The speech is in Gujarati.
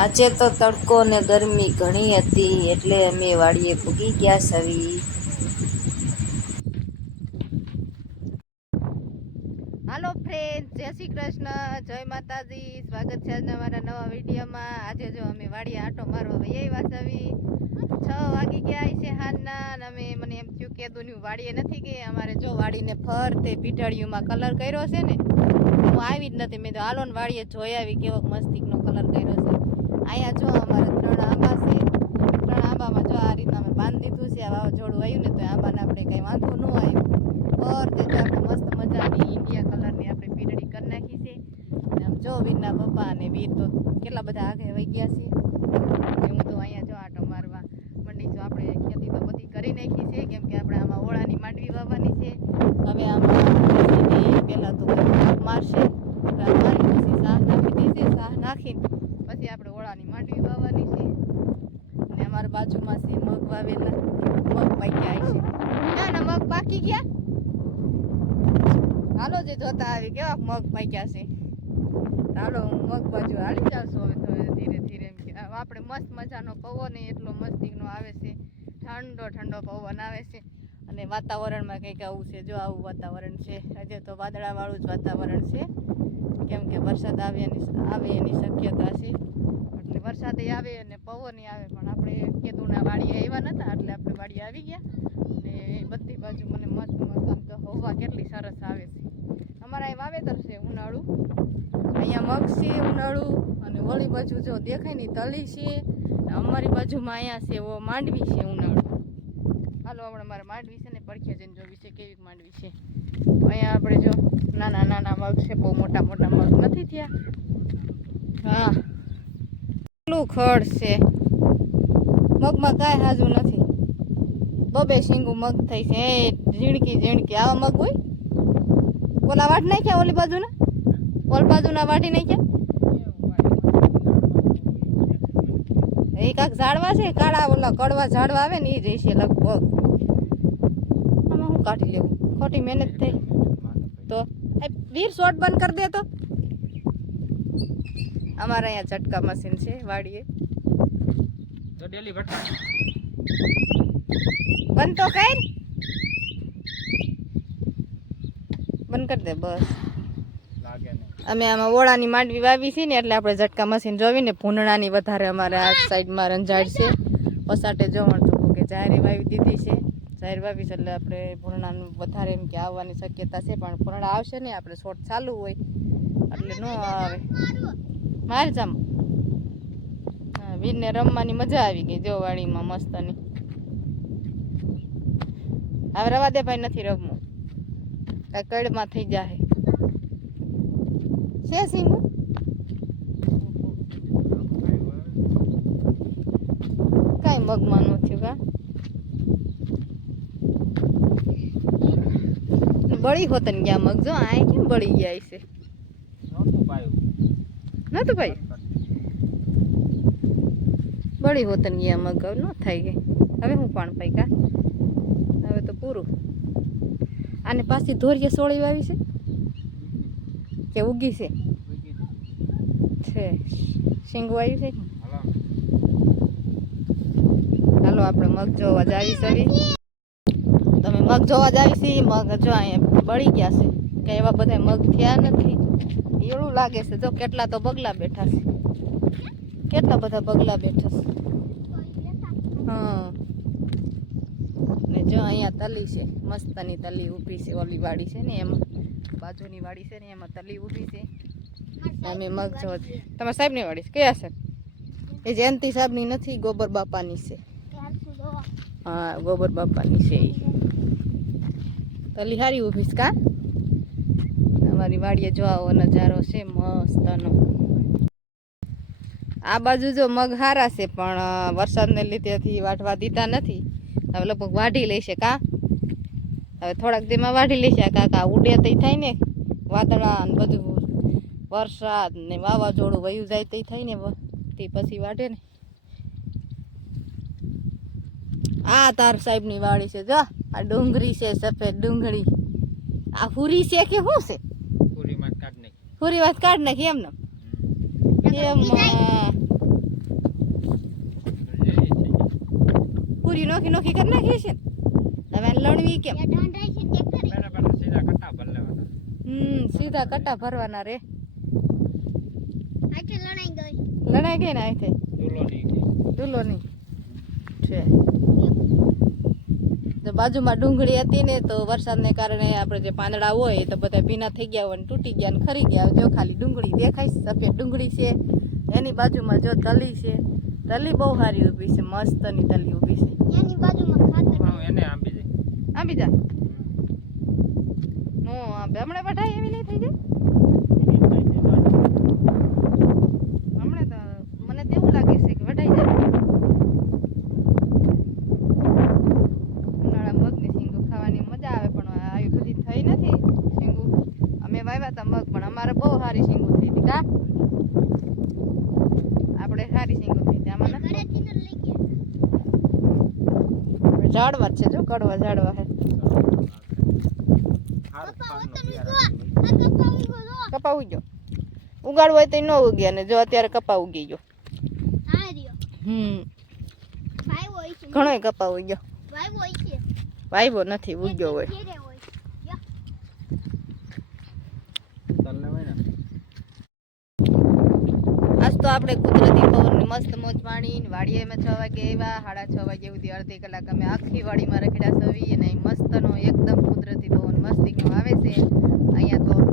આજે તો તડકો ને ગરમી ઘણી હતી એટલે અમે વાડીએ ભૂગી ગયા સવી હાલો ફ્રેન્ડ જય શ્રી કૃષ્ણ, જય માતાજી. સ્વાગત છે આજના મારા નવા વિડીયોમાં. આજે જો અમે વાડીએ આટો મારવા વહી આવ્યા સવી છ વાગી ગયા છે હાલના અને અમે મને એમ થયું કે દુનિયું વાડીએ નથી કે અમારે જો વાડીને ફરતે પીઠાળીઓમાં કલર કર્યો છે ને, હું આવી જ નથી. મેં તો હાલો ને વાડીએ જોઈ આવી કેવો મસ્તીકનો કલર કર્યો છે. અહીંયા જો અમારે ત્રણ આંબા છે. ત્રણ આંબામાં જો આ રીતના અમે બાંધી દીધું છે, આ વાવાઝોડું આવ્યું ને તો આંબાને આપણે કંઈ વાંધો ન આવ્યો. ઓર તે આપણે મસ્ત મજાની ઇન્ડિયા કલરની આપણે પીરડી કરી નાખી છે. આમ જો વીરના પપ્પા અને વીર તો કેટલા બધા આગળ વહી ગયા છે. હું તો અહીંયા જો આટો મારવા. મંડી જો આપણે ખેતી તો બધી કરી નાખી છે, કેમ કે આપણે આમાં ઓળાની માંડવી વાવવાની છે હવે આમાં પહેલાં તો કાપ મારશે કાપ મારી પછી સાહ નાખી દેશે સાહ નાખીને પછી આપણે ઓળાની માંડવી વાવવાની છે અને અમારા બાજુમાં છે, મગ વાવેલા, મગ પાક્યા છે. ના ના, મગ પાકી ગયા. હાલો, જે જોતા આવી, કેવા મગ પાક્યા છે. ચાલો હું મગ બાજુ હાલી ચાલશું હવે હવે ધીરે ધીરે આપણે મસ્ત મજાનો પવન, એટલો મસ્તીનો આવે છે. ઠંડો ઠંડો પવન આવે છે. અને વાતાવરણમાં કંઈક આવું છે, જો આવું વાતાવરણ છે. હજે તો વાદળાવાળું જ વાતાવરણ છે. કેમ કે વરસાદ આવે એની આવે એની શક્યતા આવે અને પવન આવે, પણ આપણે કેદુના વાડીએ આવ્યા નતા, એટલે આપણે વાડીએ આવી ગયા. અને બધી બાજુ મને મસ્ત મસ્ત હવા કેટલી સરસ આવે છે. અમારા અહીં વાવેતર છે ઉનાળુ. અહીંયા મગ છે ઉનાળું, અને ઓલી બાજુ જો દેખાય ને તલી છે. અમારી બાજુમાં અહીંયા છે ઓ માંડવી છે ઉનાળુ. હાલો, હમણાં મારે માંડવી છે ને પડખે જઈને જોવી છે કેવી માંડવી છે. અહીંયા આપણે જો નાના નાના મગ છે, બહુ મોટા મોટા મગ નથી થયા. હા. કેટલું ખડ છે? મગમાં કાંઈ હાજુ નથી. બબે શીંગું મગ થઈ છે. એ ઝીણકી ઝીણકી. આવા મગ હોય? ઓલા વાટ નાખ્યા ઓલી બાજુના? ઓલ બાજુના વાટી નાખ્યા? એ કાંક ઝાડવા છે? કાળા ઓલા કડવા ઝાડવા આવે ને એ જ છે લગભગ. આમાં હું કાઢી લેવું? ખોટી મહેનત થઈ. તો વીર શોર્ટ બંધ કરી દે તો. અમારે અહીંયા ઝટકા મશીન છે વાડીએ. બંધ તો કઈ બંધ કરી દે બસ. અમે આમાં ઓળાની માંડવી વાવી છે ને એટલે આપણે ઝટકા મશીન જોવીને ભૂંડણાની વધારે અમારે આ સાઈડમાં રંજાડ છે. પસાટે જોવાનું તો કે જાહેર વાવી દીધી છે. જાહેર વાવી છે એટલે આપણે ભૂંડણાનું વધારે એમ કે આવવાની શક્યતા છે પણ ભૂંડણા આવશે ને આપણે શોર્ટ ચાલુ હોય. એટલે ન આવે. માર જામ હા, વીરને રમવાની મજા આવી ગઈ જો વાડીમાં મસ્તની. હવે રવા દે ભાઈ નથી રમવું. કાંઈ કડમાં થઈ જાય છે સિંગુ કાંઈ મગમાં ન થયું કા બળી હોતન ગયા મગ, જો આ કેમ બળી ગયા છે? નતું ભાઈ. બળી હોતન ગયા મગ ન થઈ ગઈ હવે હું પણ પાઈ કા હવે તો પૂરું. આને પાછી ધોરીએ સોળી વાવી છે? કે ઉગી છે? છે. શીંગું આવ્યું છે? ચાલો આપણે મગ જોવા જ આવી સવી તમે મગ જોવા જ આવી છે મગ જો અહીંયા બળી ગયા છે. કે એવા બધા મગ થયા નથી. એવું લાગે છે. જો કેટલા તો બગલા બેઠા છે. કેટલા બધા બગલા બેઠા છે. હા. ને જો અહીંયા તલી છે. મસ્તની તલી ઊભી છે. ઓલી વાડી છે ને એમાં. બાજુની વાડી છે ને એમાં તલી ઊભી છે. અમે મગ જો તમે સાહેબની વાડી છે? કયા સાહેબ? એ જયંતિ સાહેબની નથી, ગોબર બાપાની છે. હા, ગોબર બાપાની છે એ તલી હારી ઊભી છે કા? અમારી વાડીએ જો નજારો છે મસ્તનો. આ બાજુ જો મગ હારા છે, પણ વરસાદને લીધેથી વાટવા દીધા નથી. હવે લગભગ વાઢી લેશે કા? હવે થોડાક દીમાં વાઢી લેશે. કાકા ઉડે તઈ થાય ને, વાદળા ને બધું. વરસાદ ને વાવાઝોડું વયું જાય તઈ થાય ને, તે પછી વાઢે ને. આ તાર સાહેબની વાડી છે, જો. આ ડુંગળી છે, સફેદ ડુંગળી. આ હુરી છે કે શું છે? પૂરી વાત કાઢ નાખી એમને. એમ પૂરી નોખી નોખી કરી નાખી છે હવે લણવી કેમ? હમ સીધા કટ્ટા ભરવાના રે. લણાઈ ગઈ. ને આથી દુલ્લો નહીં દુલ્લો નહીં છે. તો બાજુમાં ડુંગળી હતી ને તો વરસાદને કારણે આપણે જે પાંદડા હોય એ તો બધા ભીના થઈ ગયા હોય ને તૂટી ગયા ને ખરી ગયા. જો ખાલી ડુંગળી દેખાય છે સફેદ ડુંગળી છે. એની બાજુમાં જો તલી છે. તલી બહુ સારી ઊભી છે મસ્તની તલી ઊભી છે. પણ એને આંબી જાય. આંબી જાય નો આંબે હમણાં વઢાય એવી નહીં થઈ જાય હમણાં તો મને તો એવું લાગે છે કે વઢાઈ જાય ઉનાળા મગની શીંગો ખાવાની મજા આવે પણ આવી બધી થઈ નથી શીંગુ અમે વાવ્યા અમારે બહુ સારી સિંગુ થઈ હતી કા? આપણે સારી સિંગુ થઈ હતી આમાં ઝાડવા છે જો કડવા ઝાડવા છે. કપા ઉગ્યો. ઉગાડવો હોય તો ન ઉગે ને જો અત્યારે કપા ઉગી ગયો. હમ. ઘણોય કપા ઉગ્યો. વાયવો નથી ઉગ્યો હોય તલ લેવાય ને આજ તો આપણે કુદરતી પવન મસ્ત મોજ માણી વાડીએ અમે છ વાગે આવ્યા, સાડા છ વાગે સુધી અડધી કલાક અમે આખી વાડીમાં રખડ્યા સવી અને મસ્તનો એકદમ કુદરતી પવન, મસ્તીનો આવે છે. અહીંયા તો